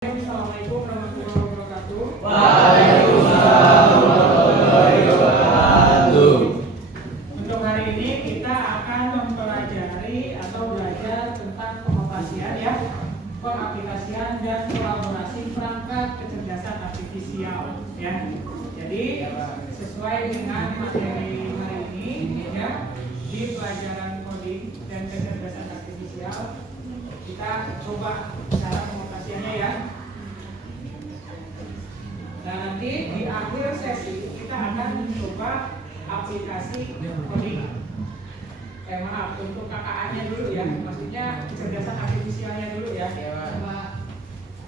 Assalamualaikum warahmatullahi wabarakatuh. Waalaikumsalam warahmatullahi wabarakatuh. Untuk hari ini kita akan mempelajari atau belajar tentang pengoperasian ya, pengaplikasian dan kolaborasi perangkat kecerdasan artifisial ya. Jadi sesuai dengan materi hari ini ya, di pelajaran coding dan kecerdasan artifisial kita coba cara pengoperasiannya ya. Nah, nanti di akhir sesi kita akan mencoba aplikasi coding. Maaf, untuk KKA-nya dulu ya, maksudnya kecerdasan artifisialnya dulu ya. Nah,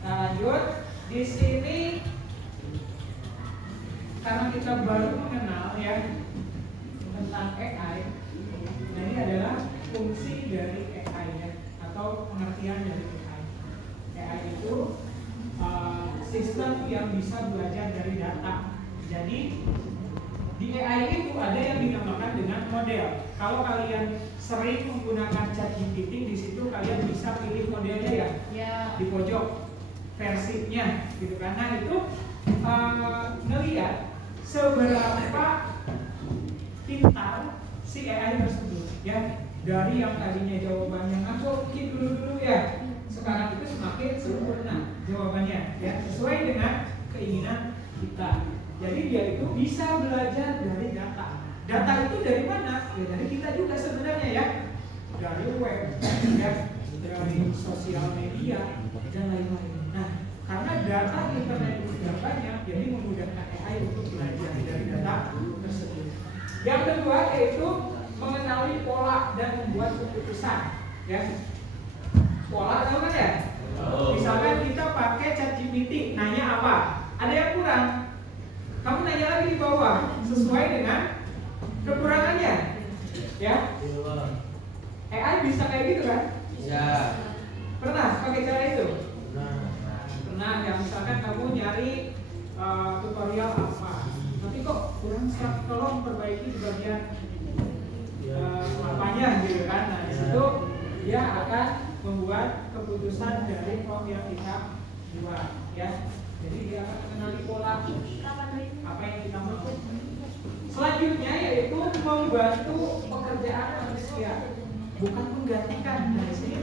lanjut di sini karena kita baru mengenal ya tentang AI. Nah, ini adalah fungsi dari AI ya, atau pengertian dari AI. AI itu sistem yang bisa belajar dari data. Jadi di AI itu ada yang dinamakan dengan model. Kalau kalian sering menggunakan ChatGPT, di situ kalian bisa pilih modelnya ya, di pojok versinya, gitu kan? Nah itu ngelihat seberapa pintar si AI tersebut, ya. Dari yang tadinya jawabannya ngaco dulu ya, sekarang itu semakin sempurna jawabannya ya, sesuai dengan keinginan kita. Jadi dia itu bisa belajar dari data. Data itu dari mana? Ya dari kita juga sebenarnya ya. Dari web ya, dari sosial media dan lain-lain. Nah, karena data internet itu sudah banyak, jadi memudahkan AI untuk belajar dari data tersebut. Yang kedua yaitu mengenali pola dan membuat keputusan ya. Pola tahu kan ya? Misalkan kita pakai ChatGPT, nanya apa? Ada yang kurang, kamu nanya lagi di bawah sesuai dengan kekurangannya ya. AI bisa kayak gitu kan? Bisa. Pernah pakai cara itu? Pernah ya, misalkan kamu nyari tutorial apa, tapi kok kurang strak, tolong perbaiki di bagian apanya gitu kan. Nah disitu dia akan membuat keputusan dari form yang kita buat ya. Jadi dia akan mengenali pola apa yang kita mau. Selanjutnya yaitu membantu pekerjaan manusia, bukan menggantikan. Nah di sini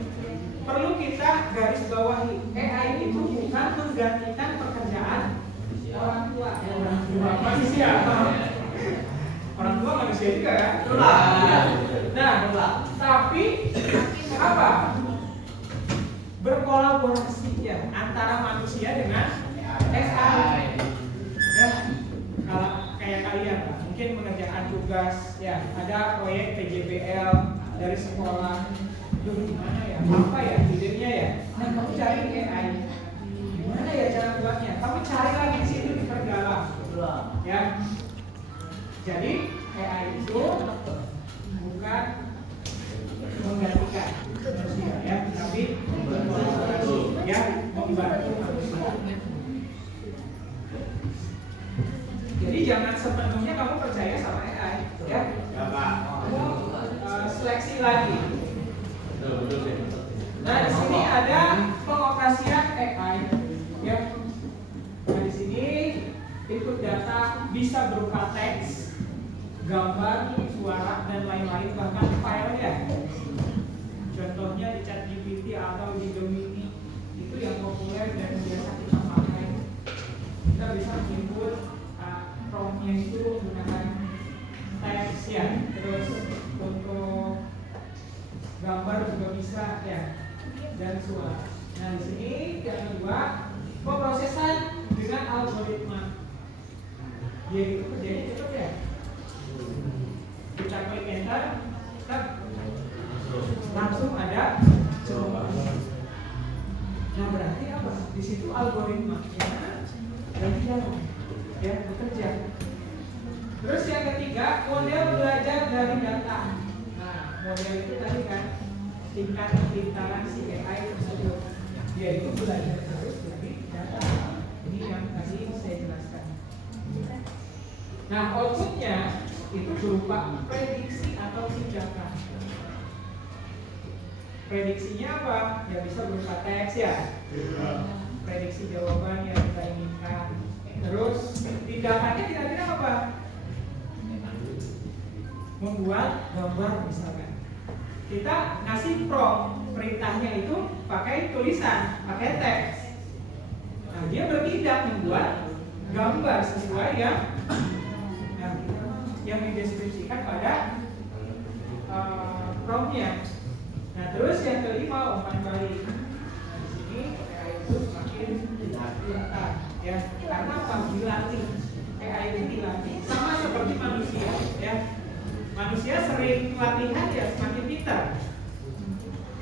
perlu kita garis bawahi, AI itu bukan menggantikan pekerjaan orang tua. Orang tua manusia. Orang tua manusia juga ya. Nah, tapi apa? Berkolaborasi ya antara manusia dengan AI. Ya, kalau kayak kalian mungkin mengerjakan tugas ya, ada proyek PJBL dari sekolah. Duh, gimana ya? Apa ya idenya ya? Nah, kamu cari AI. Gimana ya cara buatnya? Kamu cari lagi di situ, diperdalam. Ya. Jadi AI itu bukan menggantikan manusia ya, tapi berkolaborasi ya, membantu manusia. Jadi jangan sepenuhnya kamu percaya sama AI ya. Kamu seleksi lagi. Nah di sini ada pengoperasian AI ya. Nah di sini input data bisa berupa teks, gambar, suara dan lain-lain, bahkan file ya. Contohnya di ChatGPT atau di Gemini itu yang populer dan biasa kita pakai. Kita bisa input promptnya itu menggunakan teks ya, terus untuk gambar juga bisa ya, dan suara. Nah di sini yang kedua pemrosesan dengan algoritma. Dia itu kerjanya cepat ya. Kita klik enter, langsung ada jawaban. Nah berarti apa? Di situ algoritma yang jalan ya, bekerja. Terus yang ketiga model belajar dari data. Nah model itu tadi kan tingkat kepintaran si AI tersebut. Dia itu belajar terus dari data. Ini yang tadi saya jelaskan. Nah outputnya itu berupa prediksi atau tindakan. Prediksinya apa? Ya bisa berupa teks ya. memprediksi jawaban yang kita inginkan. Terus tindakannya kira-kira apa? Membuat gambar misalkan. Kita ngasih prompt, perintahnya itu pakai tulisan, pakai teks. Nah, dia bertindak membuat gambar sesuai yang dideskripsikan pada promptnya. Nah, terus yang kelima umpan balik. Nah, di sini AI itu semakin pintar, ya. Karena apa? Dilatih. AI itu dilatih. Sama seperti manusia, ya. Manusia sering latihan ya semakin pintar.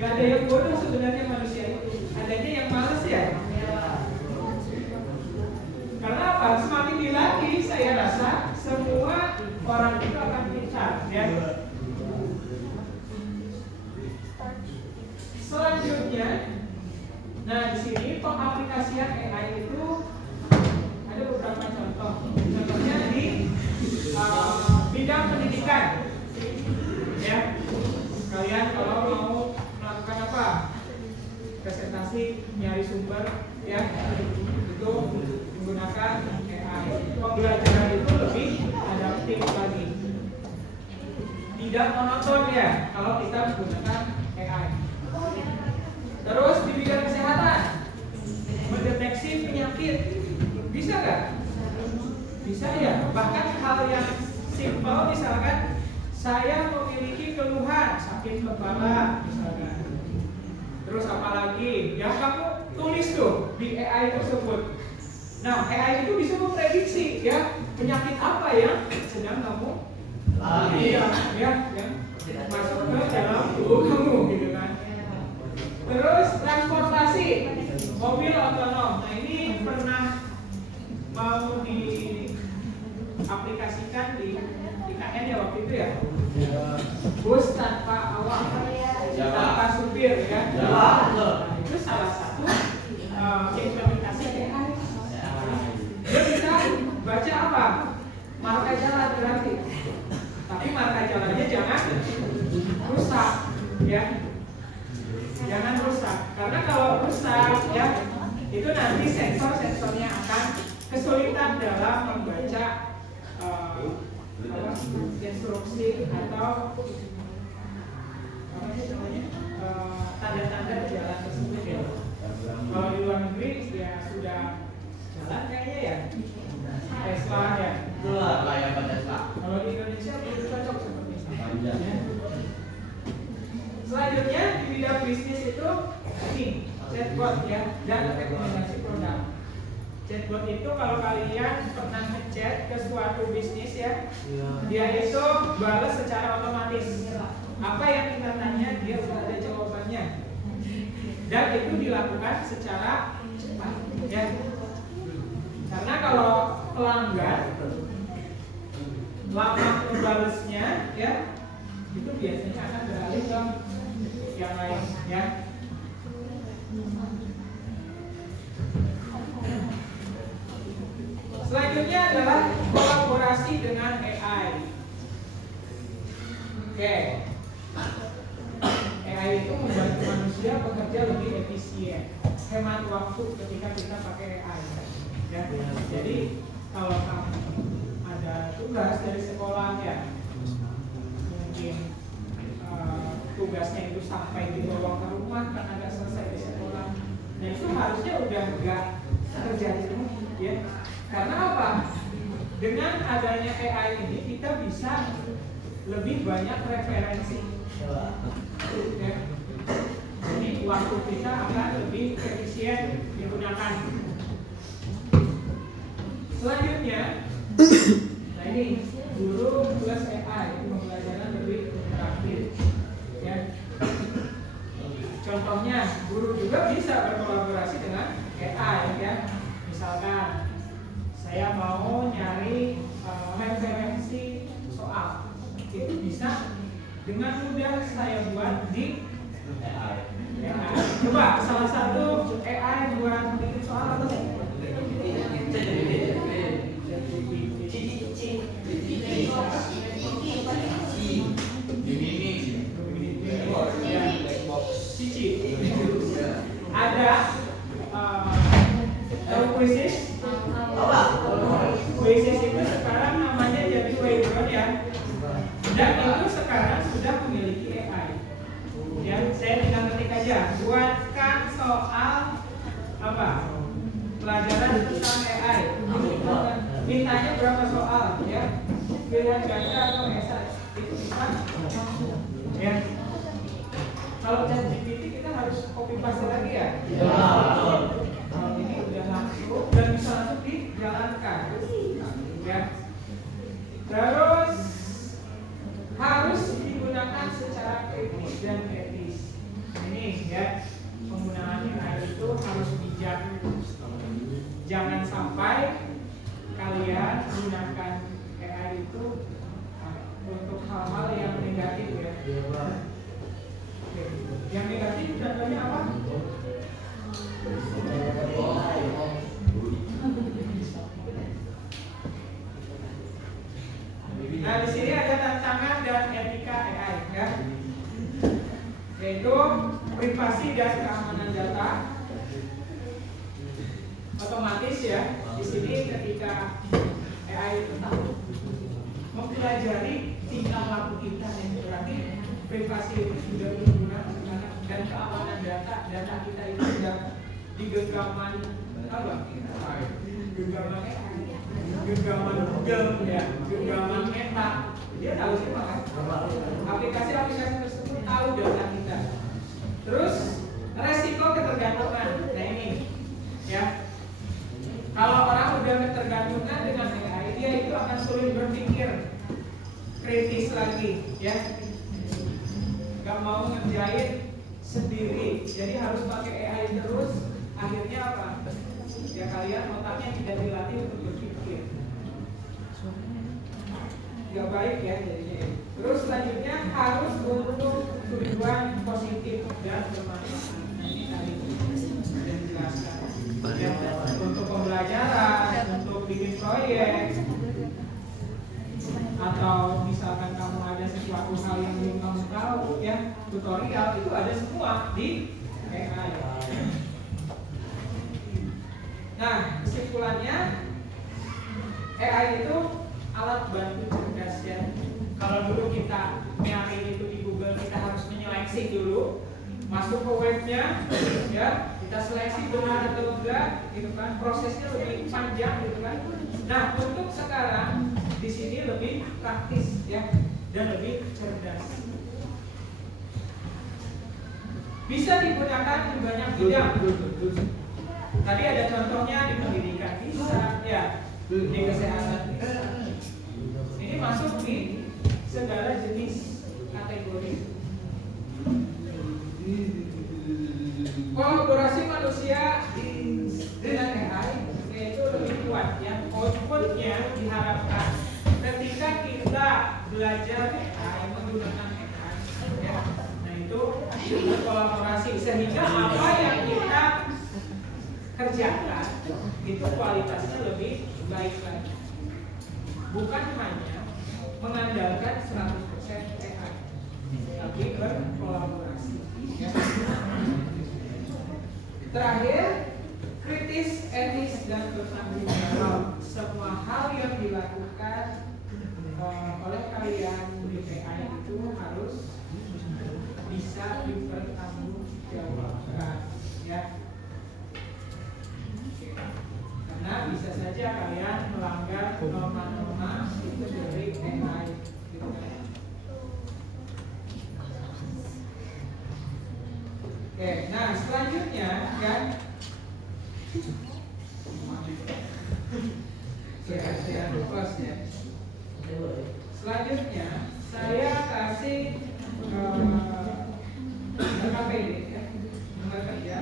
Gak ada yang bodoh sebenarnya manusia itu. Adanya yang malas ya. Karena apa? Semakin dilatih, saya rasa semua orang itu akan pintar, ya. Selanjutnya, nah di sini pengaplikasian AI itu ada beberapa contoh. Contohnya di bidang pendidikan, ya. Kalian kalau mau melakukan apa? Presentasi, nyari sumber, ya, itu menggunakan AI. Pembelajaran itu lebih adaptif lagi. Tidak monoton ya kalau kita menggunakan AI. Terus di bidang kesehatan, mendeteksi penyakit, bisa nggak? Bisa ya. Bahkan hal yang simpel, misalkan saya memiliki keluhan sakit kepala, misalkan. Terus apalagi? Ya kamu tulis tuh di AI tersebut. Nah, AI itu bisa memprediksi ya penyakit apa yang sedang kamu alami, ya, yang masuk ke dalam tubuh kamu, gitu kan. Terus transportasi, mobil otonom. Nah, ini pernah mau diaplikasikan di IKN ya waktu itu ya. Bus tanpa awak, tanpa supir ya. Nah, itu salah satu implementasi AI. Dia bisa baca apa? Marka jalan berarti. Tapi marka jalannya jangan rusak, ya. Jangan rusak. Karena kalau rusak, ya, itu nanti sensor-sensornya akan kesulitan dalam membaca instruksi atau tanda-tanda jalan tersebut ya. Kalau di luar negeri ya sudah jalan kayaknya ya. Tesla ya. Kalau di Indonesia belum cocok seperti itu. Selanjutnya di bidang bisnis itu ini chatbot ya dan rekomendasi produk. Chatbot itu kalau kalian pernah ngechat ke suatu bisnis ya, dia itu balas secara otomatis. Apa yang kita tanya dia sudah ada jawabannya. Dan itu dilakukan secara cepat ya. Karena kalau pelanggan lama membalesnya ya, itu biasanya akan beralih ke yang lain ya. Selanjutnya adalah kolaborasi dengan AI. Oke. AI itu membantu manusia bekerja lebih efisien, hemat waktu ketika kita pakai AI. Ya. Jadi kalau kamu ada tugas dari sekolah ya, mungkin tugasnya itu sampai dibawa ke rumah karena nggak selesai di sekolah. Nah itu harusnya udah nggak terjadi ya. Karena apa? Dengan adanya AI ini kita bisa lebih banyak referensi. Ya. Jadi waktu kita akan lebih efisien digunakan. Selanjutnya, nah ini guru plus AI, pembelajaran lebih interaktif. Ya. Contohnya, guru juga bisa berkolaborasi dengan AI ya. Misalkan saya mau nyari referensi soal, itu bisa dengan mudah saya buat di AI. Coba salah satu AI puisis? Puisis itu sekarang namanya jadi Waybron ya. Dan itu sekarang sudah memiliki AI. Ya, saya tinggal ketik aja. Buatkan soal apa? Pelajaran tentang AI. Mintanya berapa soal? Ya, pilihan ganda atau esai itu bisa langsung. Ya. Kalau ChatGPT kita harus copy paste lagi ya. Kalau ini udah langsung dan bisa langsung dijalankan. Ya. Terus harus digunakan secara kritis dan etis. Ini ya, penggunaan AI itu harus bijak. Jangan sampai kalian gunakan AI itu untuk hal-hal yang negatif ya. Oke. Yang negatif contohnya apa? Nah, di sini ada tantangan dan etika AI ya. Yaitu privasi dan keamanan data. Otomatis ya, di sini ketika AI itu tahu mempelajari tingkah laku kita yang berarti privasi itu sudah berguna dan keamanan data kita itu sudah di genggaman apa? Genggaman AI, genggaman Google ya, genggaman Meta. Dia tahu semua kan? Aplikasi-aplikasi tersebut tahu data kita. Terus resiko ketergantungan. Nah ini ya. Kalau orang udah ketergantungan dengan AI, dia itu akan sulit berpikir kritis lagi, ya. Gak mau ngerjain sendiri, jadi harus pakai AI terus. Akhirnya apa? Ya kalian otaknya tidak dilatih untuk berpikir. Gak baik ya jadinya. Terus selanjutnya harus untuk tujuan positif dan bermanfaat. Ini tadi sudah dijelaskan. Ya, untuk pembelajaran, untuk bikin proyek, atau misalkan kamu ada sesuatu hal yang belum kamu tahu, ya tutorial itu ada semua di AI. Nah, kesimpulannya AI itu alat bantu cerdas ya. Kalau dulu kita nyari itu di Google, kita harus menyeleksi dulu, masuk ke webnya, ya. Kita seleksi benar atau enggak, gitu kan? Prosesnya lebih panjang, gitu kan? Nah, untuk sekarang di sini lebih praktis, ya, dan lebih cerdas. Bisa digunakan di banyak bidang. Tadi ada contohnya di pendidikan bisa, ya, di kesehatan bisa. Ini masuk nih segala jenis kategori. Kolaborasi manusia dengan AI yaitu lebih kuat ya. Outputnya diharapkan ketika kita belajar AI menggunakan AI ya. Nah itu berkolaborasi sehingga apa yang kita kerjakan itu kualitasnya lebih baik lagi. Bukan hanya mengandalkan 100% AI, tapi berkolaborasi ya. Terakhir, kritis, etis, dan bertanggung jawab. Semua hal yang dilakukan oleh kalian di AI itu harus bisa dipertanggungjawabkan, ya. Karena bisa saja kalian melanggar norma-norma itu dari AI, gitu kan. Oke, nah selanjutnya kan selanjutnya saya kasih KPD ya, nomor kerja.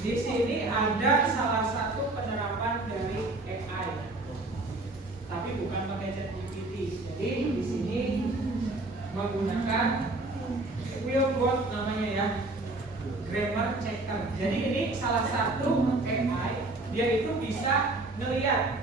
Di sini ada salah satu penerapan dari AI, tapi bukan pakai ChatGPT. Jadi di sini menggunakan Wheelbot namanya ya. Grammar checker. Jadi ini salah satu AI, dia itu bisa ngelihat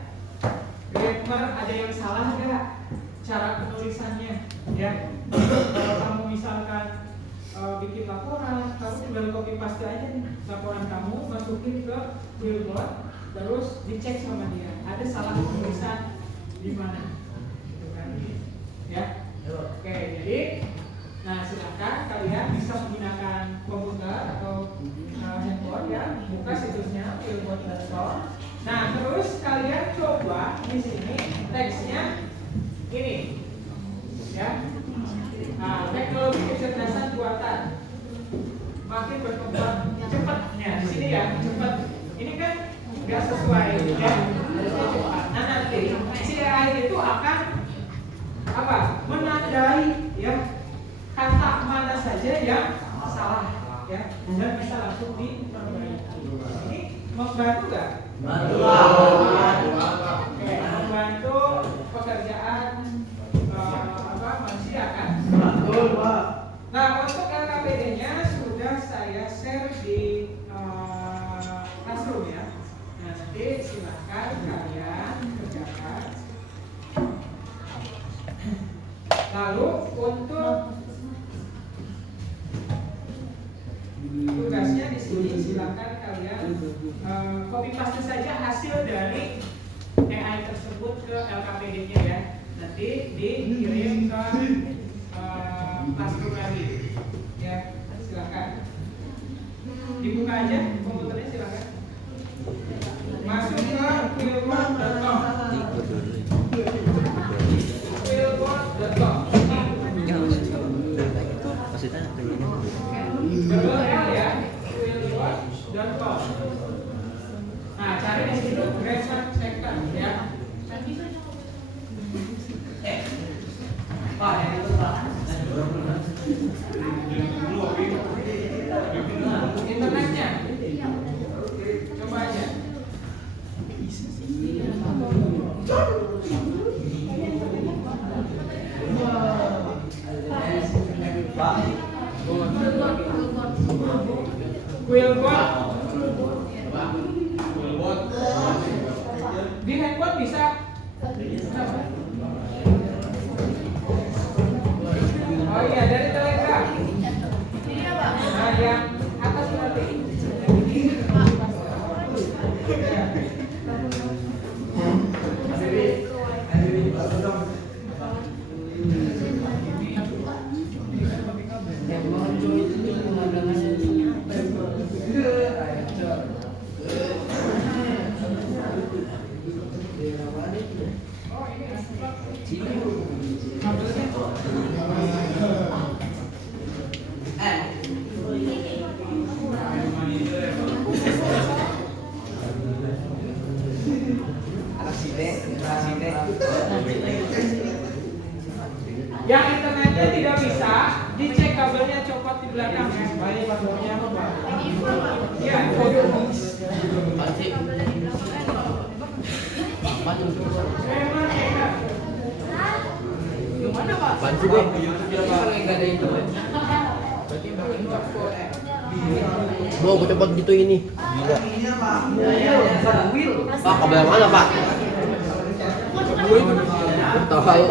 grammar ada yang salah nggak, cara penulisannya, ya. Kalau kamu misalkan bikin laporan, kamu tinggal copy paste aja nih laporan kamu, masukin ke Quillbot, terus dicek sama dia ada salah tulisan di mana, gitu kan? Ya, oke. Jadi, nah silakan kalian bisa menggunakan komputer atau handphone ya, buka situsnya quillbot.com. Nah terus kalian coba di sini teksnya ini, ya. Nah, teknologi kecerdasan buatan makin berkembang cepatnya di sini ya, cepat. Ini kan nggak sesuai ya, cepat. Nah nanti si AI itu akan apa? Menandai ya kata mana saja yang salah ya, dan bisa langsung diperbaiki. Ini membantu nggak? Oke, membantu pekerjaan manusia kan? Nah untuk LKPD-nya sudah saya share di Classroom ya. Nah nanti silakan kalian kerjakan. Lalu untuk tugasnya di sini silakan kalian copy paste saja hasil dari AI tersebut ke LKPD-nya ya. Nanti dikirim ke Classroom lagi. Ya, silakan. Dibuka aja komputernya silakan. Masuk ke quillbot.com. Quillbot.com. Ya, quillbot.com. Nah, cari di situ grammar checker ya. Pak, yang itu Pak. Internetnya. Coba aja. Quillbot. Di handphone bisa. Oh iya, dari Telegram. Iya, Pak. Nah, yang atas berarti. Yang internetnya tidak bisa, dicek kabelnya copot di belakang. Baik, passwordnya apa Pak? Iya, gimana Pak? Bantu deh. Kalau nggak ada internet. Mau gue coba gitu ini. Gila. Pak, kabel yang mana Pak? Tahu.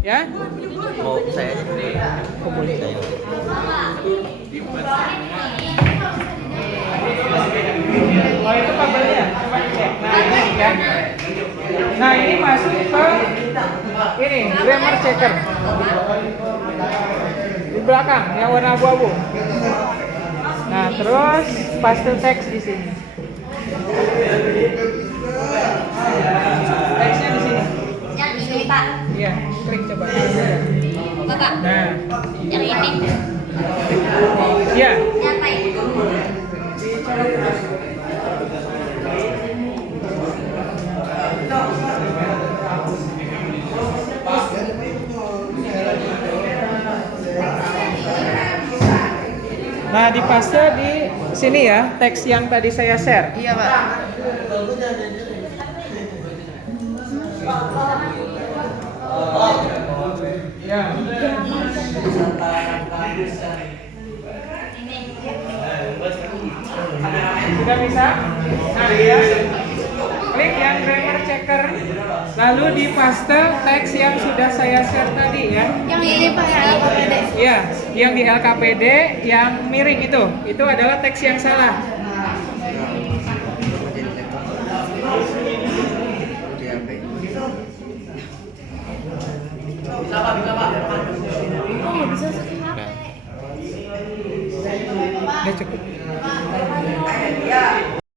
Ya? Mau saya aja. Komunik saya. Oh itu kabelnya, coba dicek. Nah ini ya. Nah ini masuk ke ini grammar checker di belakang yang warna abu-abu. Nah terus paste teks di sini. Teksnya di sini. Yang ini Pak. Iya, klik coba. Bapak. Nah, Yang ini. iya. Nyata ya. Nah, dipaste di sini ya, teks yang tadi saya share. Iya Pak. Ya. Sudah bisa? Nah, ya. Klik yang grammar checker, lalu di paste teks yang sudah saya share tadi ya. Yang ini Pak ya, LKPD. Ya, yang di LKPD yang miring itu adalah teks yang salah. Oh, bisa satu HP. Udah cukup.